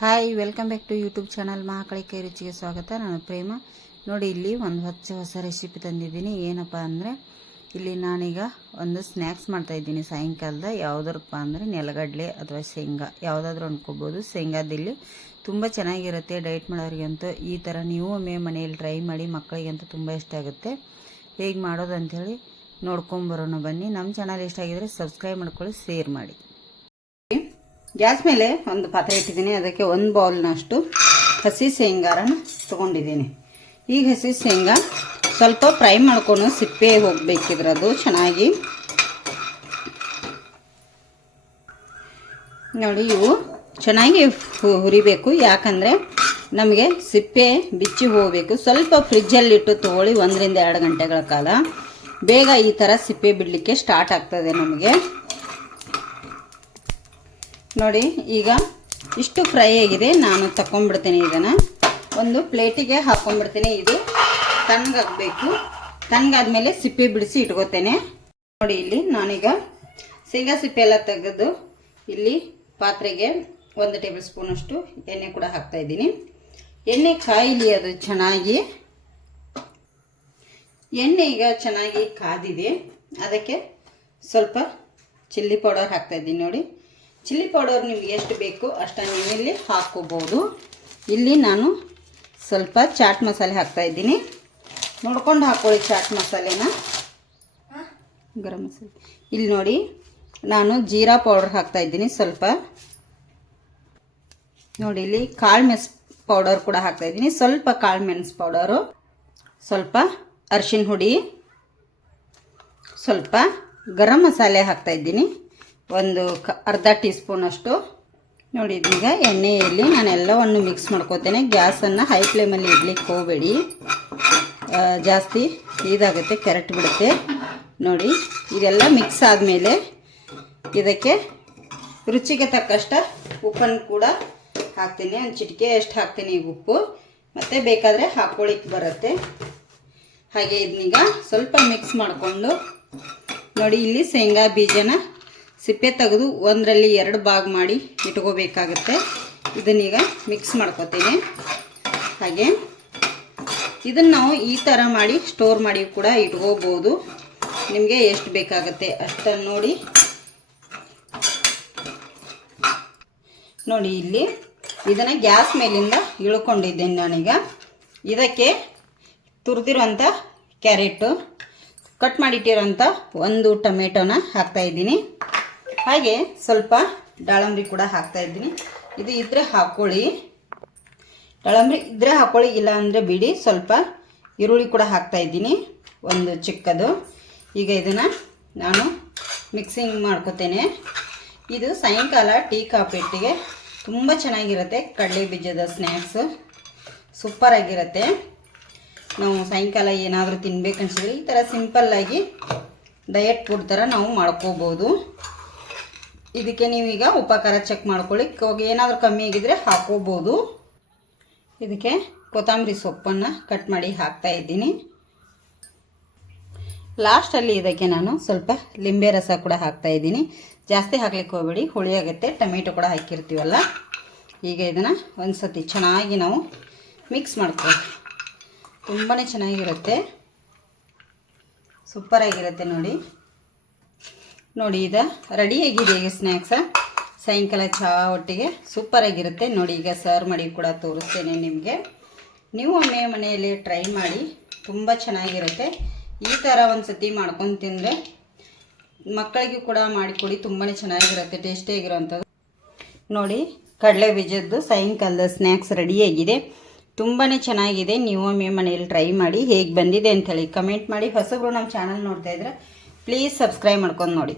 Hi welcome back to YouTube channel Mahakali ಕೈ ರುಚಿಗೆ ಸ್ವಾಗತ ನಾನು ಪ್ರೇಮ ನೋಡಿ, ಇಲ್ಲಿ ಒಂದು ಹೊಸ ಹೊಸ ರೆಸಿಪಿ ತಂದಿದ್ದೀನಿ. ಏನಪ್ಪ ಅಂದರೆ, ಇಲ್ಲಿ ನಾನೀಗ ಒಂದು ಸ್ನ್ಯಾಕ್ಸ್ ಮಾಡ್ತಾಯಿದ್ದೀನಿ ಸಾಯಂಕಾಲದ ಯಾವುದರಪ್ಪ ಅಂದರೆ, ನೆಲಗಡಲೆ ಅಥವಾ ಶೇಂಗಾ. ಯಾವುದಾದ್ರೂ ಅಂದ್ಕೋಬೋದು ಶೇಂಗಾದಿಲ್ಲಿ ತುಂಬ ಚೆನ್ನಾಗಿರುತ್ತೆ. ಡಯಟ್ ಮಾಡೋರಿಗಂತೂ ಈ ಥರ ನೀವು ಒಮ್ಮೆ ಮನೆಯಲ್ಲಿ ಟ್ರೈ ಮಾಡಿ ಮಕ್ಕಳಿಗಂತೂ ತುಂಬ ಇಷ್ಟ ಆಗುತ್ತೆ. ಹೇಗೆ ಮಾಡೋದು ಅಂಥೇಳಿ ನೋಡ್ಕೊಂಬರೋಣ ಬನ್ನಿ. ನಮ್ಮ ಚಾನಲ್ ಇಷ್ಟ ಆಗಿದ್ರೆ ಸಬ್ಸ್ಕ್ರೈಬ್ ಮಾಡ್ಕೊಳ್ಳಿ ಶೇರ್ ಮಾಡಿ. ಗ್ಯಾಸ್ ಮೇಲೆ ಒಂದು ಪಾತ್ರೆ ಇಟ್ಟಿದ್ದೀನಿ. ಅದಕ್ಕೆ ಒಂದು ಬೌಲ್ನಷ್ಟು ಹಸಿ ಶೇಂಗಾರನ ತೊಗೊಂಡಿದ್ದೀನಿ. ಈಗ ಹಸಿ ಶೇಂಗಾ ಸ್ವಲ್ಪ ಫ್ರೈ ಮಾಡ್ಕೊಂಡು ಸಿಪ್ಪೆ ಹೋಗಬೇಕಿದ್ರದು ಚೆನ್ನಾಗಿ. ನೋಡಿ, ಇವು ಚೆನ್ನಾಗಿ ಹುರಿಬೇಕು. ಯಾಕಂದರೆ ನಮಗೆ ಸಿಪ್ಪೆ ಬಿಚ್ಚಿ ಹೋಗಬೇಕು. ಸ್ವಲ್ಪ ಫ್ರಿಜ್ಜಲ್ಲಿಟ್ಟು ತೊಗೊಳ್ಳಿ ಒಂದರಿಂದ ಎರಡು ಗಂಟೆಗಳ ಕಾಲ. ಬೇಗ ಈ ಥರ ಸಿಪ್ಪೆ ಬಿಡಲಿಕ್ಕೆ ಸ್ಟಾರ್ಟ್ ಆಗ್ತದೆ ನಮಗೆ. ನೋಡಿ, ಈಗ ಇಷ್ಟು ಫ್ರೈ ಆಗಿದೆ. ನಾನು ತಗೊಂಡ್ಬಿಡ್ತೀನಿ ಇದನ್ನು. ಒಂದು ಪ್ಲೇಟಿಗೆ ಹಾಕೊಂಡ್ಬಿಡ್ತೀನಿ. ಇದು ತಣ್ಣಗಾಗಬೇಕು. ತಣ್ಣಗಾದ್ಮೇಲೆ ಸಿಪ್ಪೆ ಬಿಡಿಸಿ ಇಟ್ಕೋತೇನೆ. ನೋಡಿ ಇಲ್ಲಿ ನಾನೀಗ ಶೇಂಗಾ ಸಿಪ್ಪೆ ಎಲ್ಲ ತೆಗೆದು ಇಲ್ಲಿ ಪಾತ್ರೆಗೆ ಒಂದು ಟೇಬಲ್ ಸ್ಪೂನಷ್ಟು ಎಣ್ಣೆ ಕೂಡ ಹಾಕ್ತಾ ಇದ್ದೀನಿ. ಎಣ್ಣೆ ಕಾಯಿಲಿ ಅದು ಚೆನ್ನಾಗಿ. ಎಣ್ಣೆ ಈಗ ಚೆನ್ನಾಗಿ ಕಾದಿದೆ. ಅದಕ್ಕೆ ಸ್ವಲ್ಪ ಚಿಲ್ಲಿ ಪೌಡರ್ ಹಾಕ್ತಾಯಿದ್ದೀನಿ ನೋಡಿ. ಚಿಲ್ಲಿ ಪೌಡರ್ ನಿಮ್ಗೆ ಎಷ್ಟು ಬೇಕು ಅಷ್ಟನ್ನು ಇಲ್ಲಿ ಹಾಕ್ಕೋಬೋದು. ಇಲ್ಲಿ ನಾನು ಸ್ವಲ್ಪ ಚಾಟ್ ಮಸಾಲೆ ಹಾಕ್ತಾ ಇದ್ದೀನಿ. ನೋಡ್ಕೊಂಡು ಹಾಕ್ಕೊಳ್ಳಿ ಚಾಟ್ ಮಸಾಲೆನ. ಗರಂ ಮಸಾಲೆ. ಇಲ್ಲಿ ನೋಡಿ, ನಾನು ಜೀರಾ ಪೌಡರ್ ಹಾಕ್ತಾ ಇದ್ದೀನಿ ಸ್ವಲ್ಪ. ನೋಡಿ, ಇಲ್ಲಿ ಕಾಳು ಮೆಣಸ್ ಪೌಡರ್ ಕೂಡ ಹಾಕ್ತಾ ಇದ್ದೀನಿ. ಸ್ವಲ್ಪ ಕಾಳು ಮೆಣಸು ಪೌಡರು, ಸ್ವಲ್ಪ ಅರಿಶಿನ ಹುಡಿ, ಸ್ವಲ್ಪ ಗರಂ ಮಸಾಲೆ ಹಾಕ್ತಾ ಇದ್ದೀನಿ. ಒಂದು ಕ ಅರ್ಧ ಟೀ ಸ್ಪೂನಷ್ಟು ನೋಡಿ ಇದೀಗ ಎಣ್ಣೆಯಲ್ಲಿ ನಾನು ಎಲ್ಲವನ್ನು ಮಿಕ್ಸ್ ಮಾಡ್ಕೋತೇನೆ. ಗ್ಯಾಸನ್ನು ಹೈ ಫ್ಲೇಮಲ್ಲಿ ಇಡ್ಲಿಕ್ಕೆ ಹೋಗಬೇಡಿ. ಜಾಸ್ತಿ ಇದಾಗುತ್ತೆ, ಕೆರೆಟ್ ಬಿಡುತ್ತೆ. ನೋಡಿ, ಇದೆಲ್ಲ ಮಿಕ್ಸ್ ಆದಮೇಲೆ ಇದಕ್ಕೆ ರುಚಿಗೆ ತಕ್ಕಷ್ಟ ಉಪ್ಪನ್ನು ಕೂಡ ಹಾಕ್ತೀನಿ. ಒಂದು ಚಿಟಿಕೆ ಎಷ್ಟು ಹಾಕ್ತೀನಿ ಈಗ ಉಪ್ಪು. ಮತ್ತು ಬೇಕಾದರೆ ಹಾಕ್ಕೊಳ್ಳಿಕ್ಕೆ ಬರುತ್ತೆ. ಹಾಗೆ ಇದನ್ನೀಗ ಸ್ವಲ್ಪ ಮಿಕ್ಸ್ ಮಾಡಿಕೊಂಡು ನೋಡಿ, ಇಲ್ಲಿ ಶೇಂಗಾ ಬೀಜನ ಸಿಪ್ಪೆ ತೆಗೆದು ಒಂದರಲ್ಲಿ ಎರಡು ಭಾಗ ಮಾಡಿ ಇಟ್ಕೋಬೇಕಾಗುತ್ತೆ. ಇದನ್ನೀಗ ಮಿಕ್ಸ್ ಮಾಡ್ಕೋತೀನಿ. ಹಾಗೆ. ಇದನ್ನು ನಾವು ಈ ಥರ ಮಾಡಿ ಸ್ಟೋರ್ ಮಾಡಿ ಕೂಡ ಇಟ್ಕೋಬೋದು. ನಿಮಗೆ ಎಷ್ಟು ಬೇಕಾಗುತ್ತೆ ಅಷ್ಟನ್ನು ನೋಡಿ. ನೋಡಿ ಇಲ್ಲಿ ಇದನ್ನು ಗ್ಯಾಸ್ ಮೇಲಿಂದ ಇಳ್ಕೊಂಡಿದ್ದೇನೆ ನಾನೀಗ. ಇದಕ್ಕೆ ತುರಿದಿರುವಂಥ ಕ್ಯಾರೆಟು, ಕಟ್ ಮಾಡಿಟ್ಟಿರೋಂಥ ಒಂದು ಟೊಮೆಟೊನ ಹಾಕ್ತಾ ಇದ್ದೀನಿ. ಹಾಗೆ ಸ್ವಲ್ಪ ದಾಳಂಬ್ರಿ ಕೂಡ ಹಾಕ್ತಾ ಇದ್ದೀನಿ. ಇದು ಇದ್ದರೆ ಹಾಕ್ಕೊಳ್ಳಿ ದಾಳಂಬ್ರಿ ಇದ್ದರೆ ಹಾಕ್ಕೊಳ್ಳಿ ಇಲ್ಲ ಅಂದರೆ ಬಿಡಿ. ಸ್ವಲ್ಪ ಈರುಳ್ಳಿ ಕೂಡ ಹಾಕ್ತಾ ಇದ್ದೀನಿ, ಒಂದು ಚಿಕ್ಕದು. ಈಗ ಇದನ್ನು ನಾನು ಮಿಕ್ಸಿಂಗ್ ಮಾಡ್ಕೋತೇನೆ. ಇದು ಸಾಯಂಕಾಲ ಟೀ ಕಾಫಿಟ್ಟಿಗೆ ತುಂಬ ಚೆನ್ನಾಗಿರುತ್ತೆ, ಕಡಲೆ ಬೀಜದ ಸ್ನ್ಯಾಕ್ಸು ಸೂಪರಾಗಿರುತ್ತೆ ನಾವು ಸಾಯಂಕಾಲ ಏನಾದರೂ ತಿನ್ಬೇಕು ಅನ್ಸಿದ್ರೆ ಈ ಥರ ಸಿಂಪಲ್ಲಾಗಿ ಡಯಟ್ ಫುಡ್ ಥರ ನಾವು ಮಾಡ್ಕೋಬೋದು. ಇದಕ್ಕೆ ನೀವೀಗ ಉಪಕಾರ ಚೆಕ್ ಮಾಡ್ಕೊಳ್ಳಿ. ಏನಾದರೂ ಕಮ್ಮಿ ಆಗಿದ್ರೆ ಹಾಕೋಬೋದು. ಇದಕ್ಕೆ ಕೊತ್ತಂಬರಿ ಸೊಪ್ಪನ್ನು ಕಟ್ ಮಾಡಿ ಹಾಕ್ತಾ ಇದ್ದೀನಿ. ಲಾಸ್ಟಲ್ಲಿ ಇದಕ್ಕೆ ನಾನು ಸ್ವಲ್ಪ ಲಿಂಬೆ ರಸ ಕೂಡ ಹಾಕ್ತಾ ಇದ್ದೀನಿ. ಜಾಸ್ತಿ ಹಾಕ್ಲಿಕ್ಕೆ ಹೋಗಬೇಡಿ. ಹುಳಿಯಾಗುತ್ತೆ ಟೊಮೆಟೊ ಕೂಡ ಹಾಕಿರ್ತೀವಲ್ಲ? ಈಗ ಇದನ್ನು ಒಂದು ಸತಿ ಚೆನ್ನಾಗಿ ನಾವು ಮಿಕ್ಸ್ ಮಾಡ್ಕೊಳ್ಳಿ. ತುಂಬಾ ಚೆನ್ನಾಗಿರುತ್ತೆ. ಸೂಪರಾಗಿರುತ್ತೆ ನೋಡಿ. ನೋಡಿ ಇದು ರೆಡಿಯಾಗಿದೆ ಈಗ ಸ್ನ್ಯಾಕ್ಸ ಸಾಯಂಕಾಲ ಚಹಾ ಒಟ್ಟಿಗೆ ಸೂಪರಾಗಿರುತ್ತೆ ನೋಡಿ ಈಗ ಸರ್ವ್ ಮಾಡಿ ಕೂಡ ತೋರಿಸ್ತೇನೆ ನಿಮಗೆ. ನೀವು ಒಮ್ಮೆ ಮನೆಯಲ್ಲಿ ಟ್ರೈ ಮಾಡಿ, ತುಂಬ ಚೆನ್ನಾಗಿರುತ್ತೆ. ಈ ಥರ ಒಂದು ಸತಿ ಮಾಡ್ಕೊಂಡು ತಿಂದರೆ ಮಕ್ಕಳಿಗೂ ಕೂಡ ಮಾಡಿಕೊಡಿ ತುಂಬಾ ಚೆನ್ನಾಗಿರುತ್ತೆ ಟೇಸ್ಟಿಯಾಗಿರೋವಂಥದ್ದು ನೋಡಿ, ಕಡಲೆ ಬೀಜದ್ದು ಸಾಯಂಕಾಲದ ಸ್ನ್ಯಾಕ್ಸ್ ರೆಡಿಯಾಗಿದೆ ತುಂಬಾ ಚೆನ್ನಾಗಿದೆ. ನೀವು ಒಮ್ಮೆ ಮನೆಯಲ್ಲಿ ಟ್ರೈ ಮಾಡಿ ಹೇಗೆ ಬಂದಿದೆ ಅಂಥೇಳಿ ಕಮೆಂಟ್ ಮಾಡಿ. ಹೊಸಬ್ರು ನಮ್ಮ ಚಾನಲ್ ನೋಡ್ತಾ ಇದ್ರೆ ಪ್ಲೀಸ್ ಸಬ್ಸ್ಕ್ರೈಬ್ ಮಾಡ್ಕೊಂಡು ನೋಡಿ.